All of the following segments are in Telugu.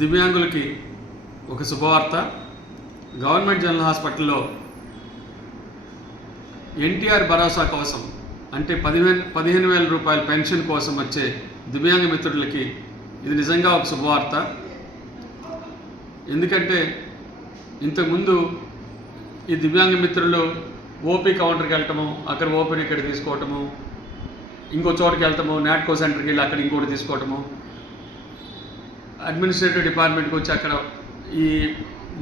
దివ్యాంగులకి ఒక శుభవార్త. గవర్నమెంట్ జనరల్ హాస్పిటల్లో ఎన్టీఆర్ భరోసా కోసం అంటే పదిహేను పదిహేను వేల రూపాయల పెన్షన్ కోసం వచ్చే దివ్యాంగ మిత్రులకి ఇది నిజంగా ఒక శుభవార్త. ఎందుకంటే ఇంతకుముందు ఈ దివ్యాంగ మిత్రులు ఓపీ కౌంటర్కి వెళ్ళటము అక్కడ ఓపీని ఇక్కడ తీసుకోవటము ఇంకో చోటుకి వెళ్తాము నాట్కో సెంటర్కి వెళ్ళి అక్కడ ఇంకోటి తీసుకోవటము అడ్మినిస్ట్రేటివ్ డిపార్ట్మెంట్కి వచ్చి అక్కడ ఈ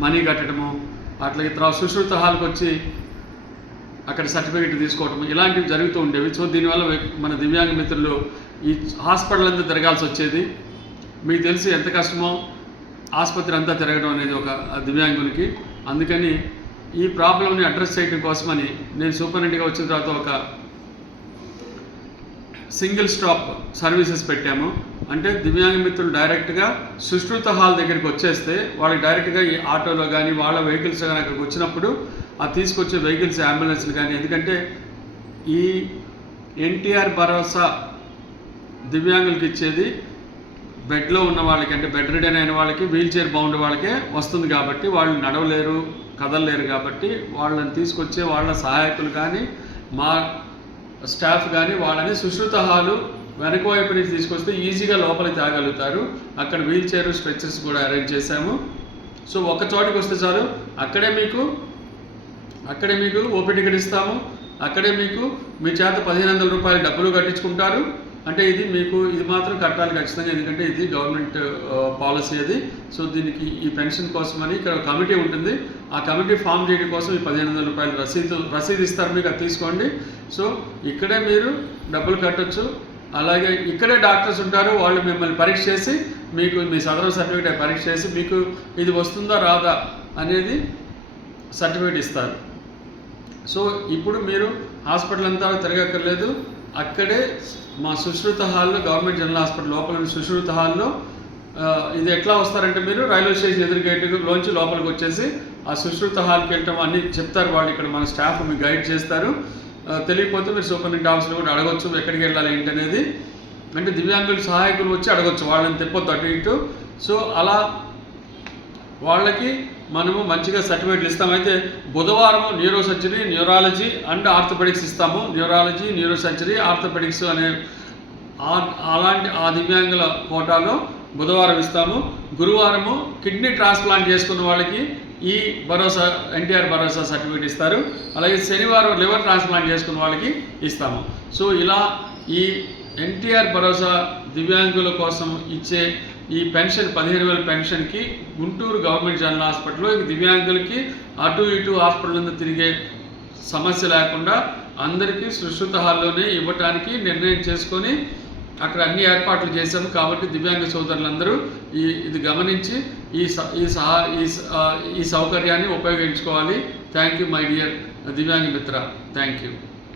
మనీ కట్టడము అట్లాగే తర్వాత సుశ్రుత హాల్కి వచ్చి అక్కడ సర్టిఫికేట్ తీసుకోవడం ఇలాంటివి జరుగుతూ ఉండేవి. సో దీనివల్ల మన దివ్యాంగ మిత్రులు ఈ హాస్పిటల్ అంతా తిరగాల్సి వచ్చేది. మీకు తెలిసి ఎంత కష్టమో ఆసుపత్రి అంతా తిరగడం అనేది ఒక దివ్యాంగునికి. అందుకని ఈ ప్రాబ్లమ్ని అడ్రస్ చేయడం కోసమని నేను సూపరింటెండెంట్గా వచ్చిన తర్వాత ఒక సింగిల్ స్టాప్ సర్వీసెస్ పెట్టాము. అంటే దివ్యాంగ మిత్రులు డైరెక్ట్గా సుశ్రుత హాల్ దగ్గరికి వచ్చేస్తే వాళ్ళకి డైరెక్ట్గా ఈ ఆటోలో కానీ వాళ్ళ వెహికల్స్ కానీ అక్కడికి వచ్చినప్పుడు ఆ తీసుకొచ్చే వెహికల్స్ అంబులెన్స్లు కానీ ఎందుకంటే ఈ ఎన్టీఆర్ భరోసా దివ్యాంగులకి ఇచ్చేది బెడ్లో ఉన్న వాళ్ళకి అంటే బెడ్ రిడన్ అయిన వాళ్ళకి వీల్ చైర్ బౌండ్ వాళ్ళకే వస్తుంది కాబట్టి వాళ్ళు నడవలేరు కదలలేరు కాబట్టి వాళ్ళని తీసుకొచ్చే వాళ్ళ సహాయకులు కానీ మా స్టాఫ్ కానీ వాళ్ళని సుశ్రుత హాలు వెనక వైపు నుంచి తీసుకొస్తే ఈజీగా లోపలికి తాగలుగుతారు. అక్కడ వీల్ చైర్ స్ట్రెచెస్ కూడా అరేంజ్ చేశాము. సో ఒక చోటికి వస్తే చాలు. అక్కడే మీకు అక్కడే మీకు ఓపీ టికెట్ ఇస్తాము అక్కడే మీకు మీ చేత పదిహేను వందల రూపాయలు డబ్బులు కట్టించుకుంటారు. అంటే ఇది మీకు ఇది మాత్రం కట్టాలి ఖచ్చితంగా ఎందుకంటే ఇది గవర్నమెంట్ పాలసీ అది. సో దీనికి ఈ పెన్షన్ కోసం అని ఇక్కడ కమిటీ ఉంటుంది. ఆ కమిటీ ఫామ్ చేయడం కోసం ఈ పదిహేను వందల రూపాయలు రసీదు రసీదు ఇస్తారు మీకు అది తీసుకోండి. సో ఇక్కడే మీరు డబ్బులు కట్టొచ్చు. అలాగే ఇక్కడే డాక్టర్స్ ఉంటారు వాళ్ళు మిమ్మల్ని పరీక్ష చేసి మీకు మీ సదరం సర్టిఫికేట్ పరీక్ష చేసి మీకు ఇది వస్తుందా రాదా అనేది సర్టిఫికేట్ ఇస్తారు. సో ఇప్పుడు మీరు హాస్పిటల్ అంతా తిరగక్కర్లేదు. అక్కడే మా సుశ్రుత హాల్లో గవర్నమెంట్ జనరల్ హాస్పిటల్ లోపల సుశ్రుత హాల్లో ఇది ఎట్లా వస్తారంటే మీరు రైల్వే స్టేషన్ ఎదురు గేటు లోంచి లోపలికి వచ్చేసి ఆ సుశ్రుత హాల్కి వెళ్ళటం అన్ని చెప్తారు. వాళ్ళు ఇక్కడ మన స్టాఫ్ మీకు గైడ్ చేస్తారు. తెలియకపోతే మీరు సూపరింటెండెంట్ ఆఫీస్లో కూడా అడగొచ్చు ఎక్కడికి వెళ్ళాలి ఏంటి అనేది అంటే దివ్యాంగుల సహాయకులు వచ్చి అడగొచ్చు. వాళ్ళని తెప్పొద్దు అటు ఇటు. సో అలా వాళ్ళకి మనము మంచిగా సర్టిఫికేట్లు ఇస్తాం. అయితే బుధవారం neuro surgery neurology and orthopaedics ఇస్తాము. న్యూరాలజీ న్యూరో సర్జరీ ఆర్థోపెడిక్స్ అనే అలాంటి ఆ దివ్యాంగుల కోటాలో బుధవారం ఇస్తాము. గురువారము కిడ్నీ ట్రాన్స్ప్లాంట్ చేసుకున్న వాళ్ళకి ఈ భరోసా ఎన్టీఆర్ భరోసా సర్టిఫికేట్ ఇస్తారు. అలాగే శనివారం లివర్ ట్రాన్స్ప్లాంట్ చేసుకున్న వాళ్ళకి ఇస్తాము. సో ఇలా ఈ ఎన్టీఆర్ భరోసా దివ్యాంగుల కోసం ఇచ్చే ఈ పెన్షన్ పదిహేను వేల పెన్షన్కి గుంటూరు గవర్నమెంట్ జనరల్ హాస్పిటల్లో దివ్యాంగులకి అటు ఇటు హాస్పిటల్ తిరిగే సమస్య లేకుండా అందరికీ సుశ్రుత హాల్లోనే ఇవ్వటానికి నిర్ణయం చేసుకొని అక్కడ అన్ని ఏర్పాట్లు చేశాము. కాబట్టి దివ్యాంగ సోదరులందరూ ఈ ఇది గమనించి ఈ ఈ సహా ఈ స- ఈ సౌకర్యాన్ని ఉపయోగించుకోవాలి. థ్యాంక్ యూ మై డియర్ దివ్యాంగ మిత్ర. Thank you.